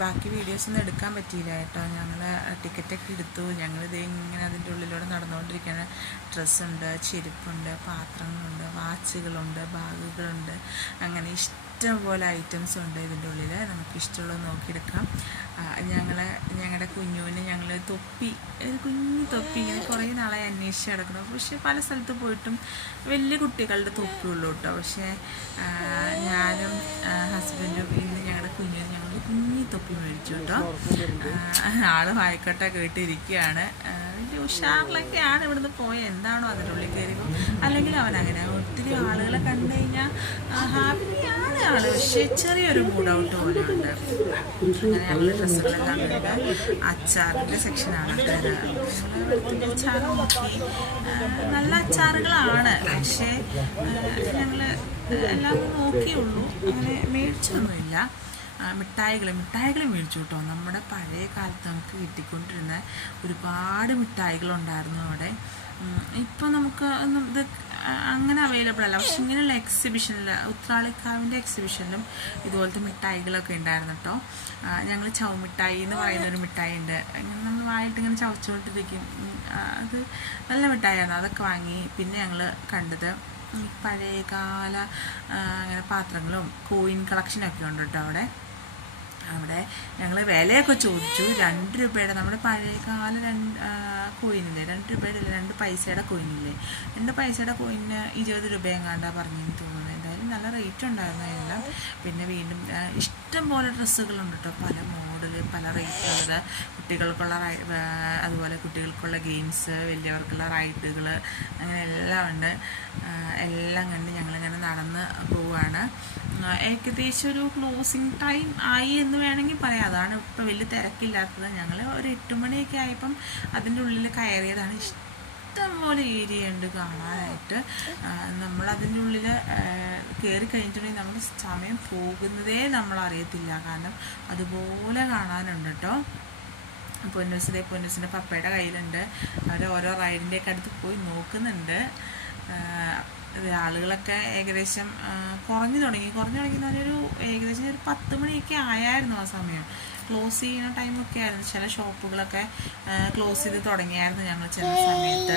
ബാക്കി വീഡിയോസൊന്നും എടുക്കാൻ പറ്റിയില്ല കേട്ടോ. ഞങ്ങൾ ടിക്കറ്റൊക്കെ എടുത്തു. ഞങ്ങളിത് ഇങ്ങനെ അതിൻ്റെ ഉള്ളിലൂടെ നടന്നുകൊണ്ടിരിക്കുന്ന ഡ്രസ്സുണ്ട്, ചെരുപ്പുണ്ട്, പാത്രങ്ങളുണ്ട്, വാച്ചുകളുണ്ട്, ബാഗുകളുണ്ട്, അങ്ങനെ ഇഷ്ടംപോലെ ഐറ്റംസ് ഉണ്ട് ഇതിൻ്റെ ഉള്ളിൽ. നമുക്ക് ഇഷ്ടമുള്ളത് നോക്കിയെടുക്കാം. ഞങ്ങളുടെ കുഞ്ഞുവിന് ഞങ്ങൾ തൊപ്പി, ഒരു കുഞ്ഞു തൊപ്പി ഇങ്ങനെ കുറേ നാളായി അന്വേഷിച്ച് കിടക്കണം. പക്ഷേ പല സ്ഥലത്ത് പോയിട്ടും വലിയ കുട്ടികളുടെ തൊപ്പിയുള്ളൂ കേട്ടോ. പക്ഷേ ഞാനും ഹസ്ബൻഡും ഇന്ന് ഞങ്ങളുടെ കുഞ്ഞിന് ഞങ്ങൾ കുഞ്ഞി തൊപ്പി മേടിച്ചു കേട്ടോ. ആള് വായിക്കോട്ടെ കേട്ടിരിക്കുകയാണ്. വലിയ ഉഷാറിലൊക്കെയാണ് ഇവിടുന്ന് പോയത്. എന്താണോ അതിൻ്റെ ഉള്ളിൽ കയറിയപ്പോൾ, അല്ലെങ്കിൽ അവനങ്ങനെ ഒത്തിരി ആളുകളെ കണ്ടു കഴിഞ്ഞാൽ ഹാപ്പിയാണ് ആള്. പക്ഷേ ചെറിയൊരു മൂഡ് ഔട്ട് പോലെയുണ്ട്. അങ്ങനെ ഞങ്ങൾ ഡ്രസ്സുകളെല്ലാം കണ്ട് അച്ചാറിൻ്റെ സെക്ഷനാണ്. അച്ചാർ നോക്കി, നല്ല അച്ചാറുകളാണ്. പക്ഷേ ഞങ്ങൾ എല്ലാം നോക്കിയുള്ളൂ, അങ്ങനെ മേടിച്ചൊന്നുമില്ല. മിഠായികൾ മേടിച്ചു കേട്ടോ. നമ്മുടെ പഴയ കാലത്ത് നമുക്ക് കിട്ടിക്കൊണ്ടിരുന്ന ഒരുപാട് മിഠായികളുണ്ടായിരുന്നു അവിടെ. ഇപ്പം നമുക്ക് ഒന്നും ഇത് അങ്ങനെ അവൈലബിൾ അല്ല. പക്ഷെ ഇങ്ങനെയുള്ള എക്സിബിഷനിൽ, ഉത്രാളിക്കാവിൻ്റെ എക്സിബിഷനിലും ഇതുപോലത്തെ മിഠായികളൊക്കെ ഉണ്ടായിരുന്നു കേട്ടോ. ഞങ്ങൾ ചവമിഠായി എന്ന് പറയുന്നൊരു മിഠായി ഉണ്ട്. നമ്മൾ വായിട്ട് ഇങ്ങനെ ചവച്ചുകൊണ്ടിരിക്കും. അത് നല്ല മിഠായിയാണ്. അതൊക്കെ വാങ്ങി. പിന്നെ ഞങ്ങൾ കണ്ടത് പഴയകാല അങ്ങനെ പാത്രങ്ങളും കോയിൻ കളക്ഷനൊക്കെ ഉണ്ട് കേട്ടോ അവിടെ ഞങ്ങൾ വിലയൊക്കെ ചോദിച്ചു. 2 രൂപയുടെ നമ്മുടെ പഴയകാല കോയിനില്ലേ, 2 രൂപയുടെ 2 പൈസയുടെ കോയിനില്ലേ, 2 പൈസയുടെ കോയിന് 20 രൂപയെങ്ങാണ്ടാണ് പറഞ്ഞെന്ന് തോന്നുന്നത്. എന്തായാലും നല്ല റേറ്റ് ഉണ്ടായിരുന്നു അതിനെല്ലാം. പിന്നെ വീണ്ടും ഇഷ്ടം പോലെ ഡ്രസ്സുകളുണ്ട് കേട്ടോ. പല മോഡൽ, പല റേറ്റുള്ളത്. കുട്ടികൾക്കുള്ള അതുപോലെ കുട്ടികൾക്കുള്ള ഗെയിംസ്, വലിയവർക്കുള്ള റൈഡുകൾ, അങ്ങനെ എല്ലാം ഉണ്ട്. എല്ലാം കണ്ട് ഞങ്ങളിങ്ങനെ നടന്ന് പോവുകയാണ്. ഏകദേശം ഒരു ക്ലോസിങ് ടൈം ആയി എന്ന് വേണമെങ്കിൽ പറയാം. അതാണ് ഇപ്പോൾ വലിയ തിരക്കില്ലാത്തത്. ഞങ്ങൾ ഒരു 8 മണിയൊക്കെ ആയപ്പം അതിൻ്റെ ഉള്ളിൽ കയറിയതാണ്. ഇഷ്ടംപോലെ ഏരിയ ഉണ്ട് കാണാനായിട്ട്. നമ്മളതിൻ്റെ ഉള്ളിൽ കയറി കഴിഞ്ഞിട്ടുണ്ടെങ്കിൽ നമ്മൾ സമയം പോകുന്നതേ നമ്മളറിയത്തില്ല. കാരണം അതുപോലെ കാണാനുണ്ട് കേട്ടോ. പൊന്നൂസിൻ്റെ പപ്പയുടെ കയ്യിലുണ്ട്. അവർ ഓരോ റൈഡിൻ്റെയൊക്കെ അടുത്ത് പോയി നോക്കുന്നുണ്ട്. ആളുകളൊക്കെ ഏകദേശം കുറഞ്ഞു തുടങ്ങി പറഞ്ഞൊരു ഏകദേശം ഒരു 10 മണിയൊക്കെ ആയായിരുന്നു ആ സമയം. ക്ലോസ് ചെയ്യുന്ന ടൈമൊക്കെ ആയിരുന്നു. ചില ഷോപ്പുകളൊക്കെ ക്ലോസ് ചെയ്ത് തുടങ്ങിയായിരുന്നു ഞങ്ങൾ ചെന്ന സമയത്ത്.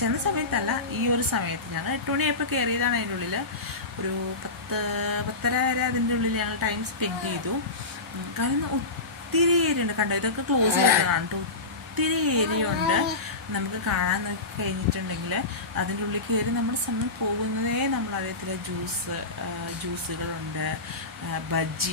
ചെന്ന സമയത്തല്ല, ഈ ഒരു സമയത്ത് ഞങ്ങൾ 8 മണിയായപ്പോൾ കയറിയതാണ്. അതിൻ്റെ ഉള്ളിൽ ഒരു 10-10:30 വരെ അതിൻ്റെ ഉള്ളിൽ ഞങ്ങൾ ടൈം സ്പെൻഡ് ചെയ്തു. കാരണം ഒത്തിരി ഏരിയ ഉണ്ട് കണ്ടോ. ഇതൊക്കെ ക്ലോസ് ചെയ്തതാണ് കേട്ടോ. ഒത്തിരി ഏരിയ ഉണ്ട് നമുക്ക് കാണാൻ കഴിഞ്ഞിട്ടുണ്ടെങ്കിൽ. അതിൻ്റെ ഉള്ളിൽ കയറി നമ്മുടെ സമയം പോകുന്നതേ നമ്മളറിയത്തില്ല. ജ്യൂസുകളുണ്ട്, ബജ്ജി